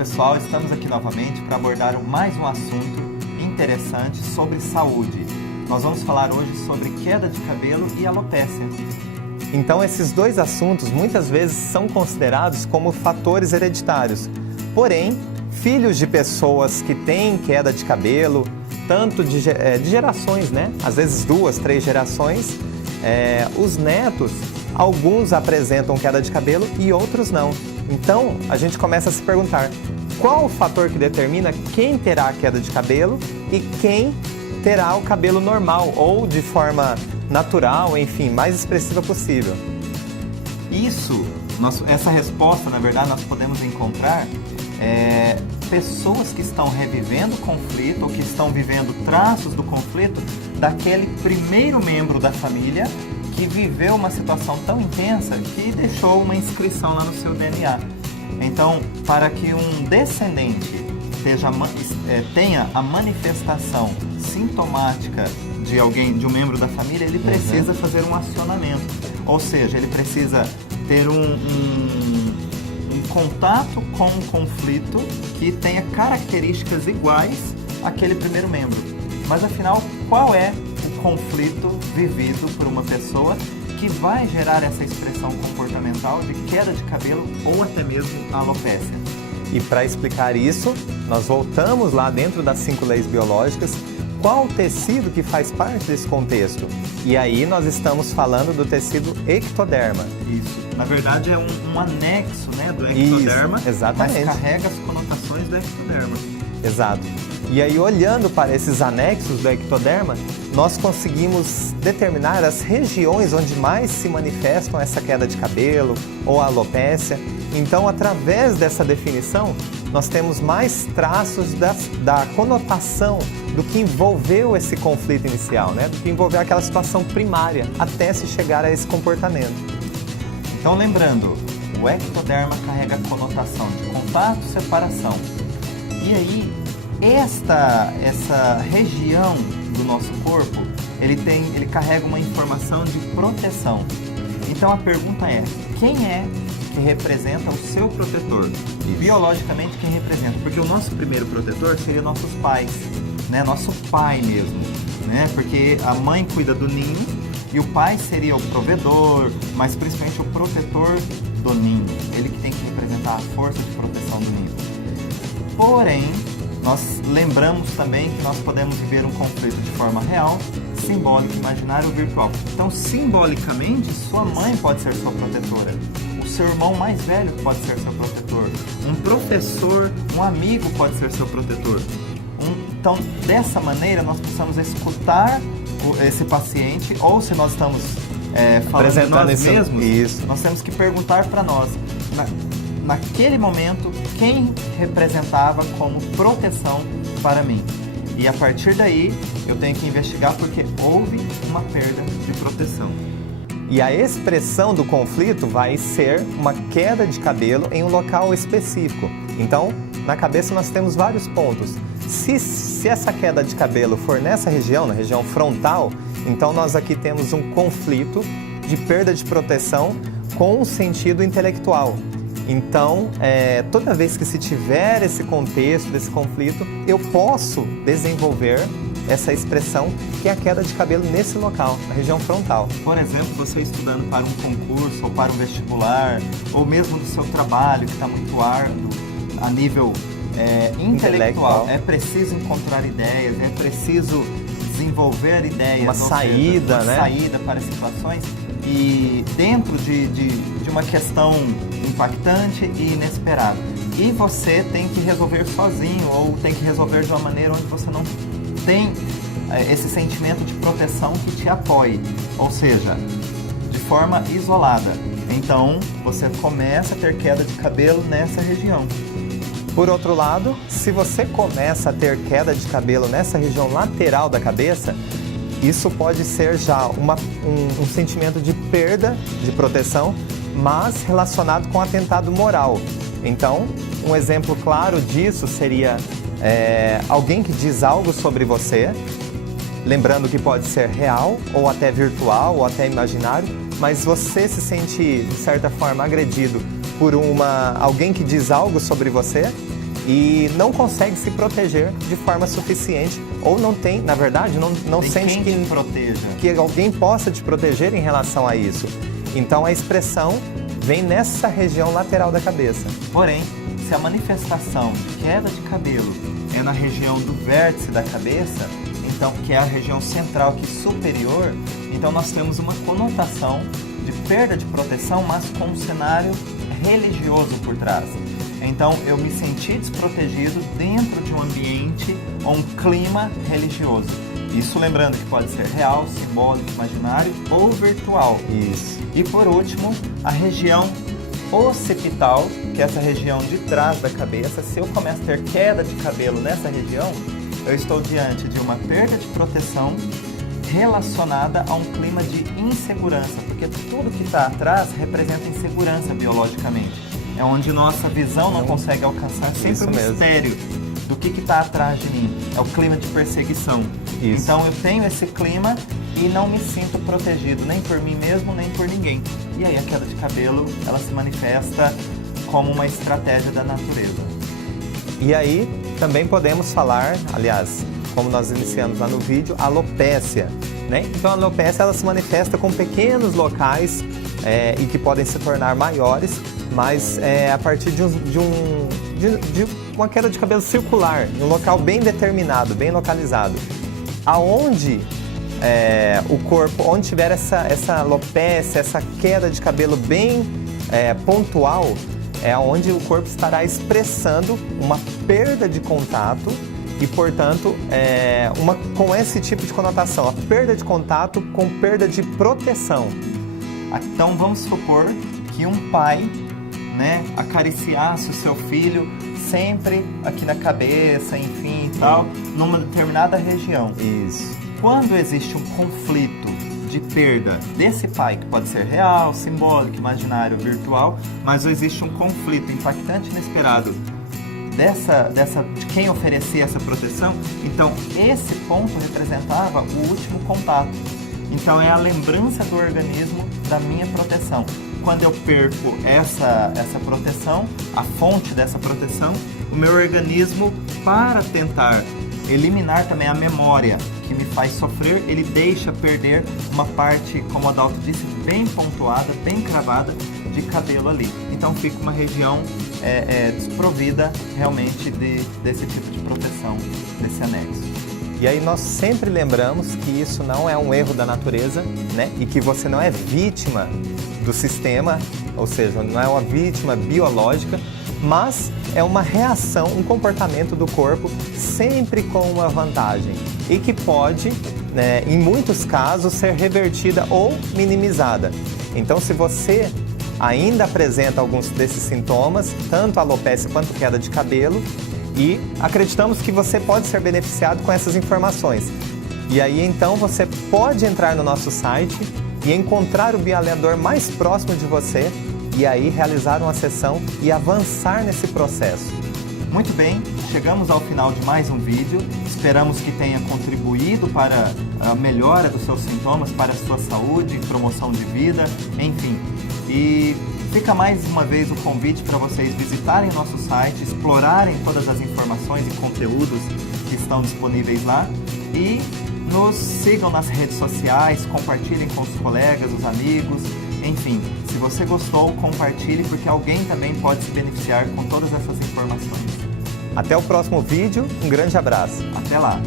pessoal, estamos aqui novamente para abordar mais um assunto interessante sobre saúde. Nós vamos falar hoje sobre queda de cabelo e alopécia. Então esses dois assuntos muitas vezes são considerados como fatores hereditários. Porém, filhos de pessoas que têm queda de cabelo, tanto de gerações, né? Às vezes 2, 3 gerações, os netos, alguns apresentam queda de cabelo e outros não. Então, a gente começa a se perguntar, qual o fator que determina quem terá a queda de cabelo e quem terá o cabelo normal ou de forma natural, enfim, mais expressiva possível? Essa resposta, na verdade, nós podemos encontrar pessoas que estão revivendo o conflito ou que estão vivendo traços do conflito daquele primeiro membro da família que viveu uma situação tão intensa que deixou uma inscrição lá no seu DNA. Então, para que um descendente tenha a manifestação sintomática de um membro da família, ele precisa fazer um acionamento. Ou seja, ele precisa ter um contato com um conflito que tenha características iguais àquele primeiro membro. Mas afinal, qual é o conflito vivido por uma pessoa que vai gerar essa expressão comportamental de queda de cabelo ou até mesmo alopécia? E para explicar isso, nós voltamos lá dentro das 5 leis biológicas, qual o tecido que faz parte desse contexto? E aí nós estamos falando do tecido ectoderma. Isso. Na verdade é um anexo, né, do ectoderma, isso, exatamente. Mas carrega as conotações do ectoderma. Exato. E aí, olhando para esses anexos do ectoderma, nós conseguimos determinar as regiões onde mais se manifestam essa queda de cabelo ou a alopécia. Então, através dessa definição, nós temos mais traços da conotação do que envolveu esse conflito inicial, né? Do que envolveu aquela situação primária até se chegar a esse comportamento. Então, lembrando, o ectoderma carrega a conotação de contato e separação. E aí, essa região do nosso corpo, ele carrega uma informação de proteção. Então a pergunta é, quem é que representa o seu protetor? Biologicamente, quem representa? Porque o nosso primeiro protetor seria nossos pais, né? Nosso pai mesmo, né? Porque a mãe cuida do ninho e o pai seria o provedor, mas principalmente o protetor do ninho. Ele que tem que representar a força de proteção do ninho. Porém, nós lembramos também que nós podemos viver um conflito de forma real, simbólica, imaginária ou virtual. Então, simbolicamente, sua mãe pode ser sua protetora. O seu irmão mais velho pode ser seu protetor. Um professor, um amigo pode ser seu protetor. Então, dessa maneira, nós precisamos escutar esse paciente, ou se nós estamos falando de nós mesmos, nós temos que perguntar para nós, naquele momento, quem representava como proteção para mim. E a partir daí, eu tenho que investigar porque houve uma perda de proteção. E a expressão do conflito vai ser uma queda de cabelo em um local específico. Então, na cabeça nós temos vários pontos. Se essa queda de cabelo for nessa região, na região frontal, então nós aqui temos um conflito de perda de proteção com um sentido intelectual. Então, toda vez que se tiver esse contexto desse conflito, eu posso desenvolver essa expressão que é a queda de cabelo nesse local, na região frontal. Por exemplo, você estudando para um concurso ou para um vestibular, ou mesmo do seu trabalho que está muito árduo a nível intelectual. É preciso encontrar ideias, é preciso desenvolver ideias. Uma saída, uma saída para situações. E dentro de uma questão impactante e inesperada. E você tem que resolver sozinho ou tem que resolver de uma maneira onde você não tem esse sentimento de proteção que te apoie. Ou seja, de forma isolada. Então, você começa a ter queda de cabelo nessa região. Por outro lado, se você começa a ter queda de cabelo nessa região lateral da cabeça, isso pode ser já um sentimento de perda de proteção, mas relacionado com atentado moral. Então, um exemplo claro disso seria alguém que diz algo sobre você, lembrando que pode ser real, ou até virtual, ou até imaginário, mas você se sente, de certa forma, agredido por alguém que diz algo sobre você, e não consegue se proteger de forma suficiente ou não tem, na verdade, não sente quem te proteja. Que alguém possa te proteger em relação a isso. Então a expressão vem nessa região lateral da cabeça. Porém, se a manifestação de queda de cabelo é na região do vértice da cabeça, então que é a região central que é superior, então nós temos uma conotação de perda de proteção, mas com um cenário religioso por trás. Então eu me senti desprotegido dentro de um ambiente ou um clima religioso. Isso lembrando que pode ser real, simbólico, imaginário ou virtual. Isso. E por último, a região occipital, que é essa região de trás da cabeça. Se eu começo a ter queda de cabelo nessa região, eu estou diante de uma perda de proteção relacionada a um clima de insegurança, porque tudo que está atrás representa insegurança biologicamente. É onde nossa visão não consegue alcançar, sempre um mistério do que está atrás de mim. É o clima de perseguição. Isso. Então eu tenho esse clima e não me sinto protegido, nem por mim mesmo, nem por ninguém. E aí a queda de cabelo, ela se manifesta como uma estratégia da natureza. E aí também podemos falar, aliás, como nós iniciamos lá no vídeo, a alopécia, né? Então a alopécia ela se manifesta com pequenos locais e que podem se tornar maiores, mas a partir de uma queda de cabelo circular, em um local bem determinado, bem localizado. Aonde o corpo, onde tiver essa alopécia, essa queda de cabelo bem pontual, é onde o corpo estará expressando uma perda de contato e, portanto, com esse tipo de conotação, a perda de contato com perda de proteção. Então vamos supor que um pai, né, acariciasse o seu filho sempre aqui na cabeça, enfim e tal, numa determinada região. Isso. Quando existe um conflito de perda desse pai, que pode ser real, simbólico, imaginário, virtual, mas existe um conflito impactante e inesperado de quem oferecia essa proteção, então esse ponto representava o último contato. Então é a lembrança do organismo da minha proteção. Quando eu perco essa proteção, a fonte dessa proteção, o meu organismo, para tentar eliminar também a memória que me faz sofrer, ele deixa perder uma parte, como o Adalto disse, bem pontuada, bem cravada de cabelo ali. Então fica uma região desprovida realmente desse tipo de proteção, desse anexo. E aí nós sempre lembramos que isso não é um erro da natureza, né? E que você não é vítima do sistema, ou seja, não é uma vítima biológica, mas é uma reação, um comportamento do corpo sempre com uma vantagem e que pode, né, em muitos casos, ser revertida ou minimizada. Então, se você ainda apresenta alguns desses sintomas, tanto alopécia quanto queda de cabelo, e acreditamos que você pode ser beneficiado com essas informações. E aí, então, você pode entrar no nosso site e encontrar o bioalinhador mais próximo de você e aí realizar uma sessão e avançar nesse processo. Muito bem, chegamos ao final de mais um vídeo. Esperamos que tenha contribuído para a melhora dos seus sintomas, para a sua saúde, promoção de vida, enfim. E fica mais uma vez o convite para vocês visitarem nosso site, explorarem todas as informações e conteúdos que estão disponíveis lá e nos sigam nas redes sociais, compartilhem com os colegas, os amigos, enfim. Se você gostou, compartilhe porque alguém também pode se beneficiar com todas essas informações. Até o próximo vídeo, um grande abraço. Até lá!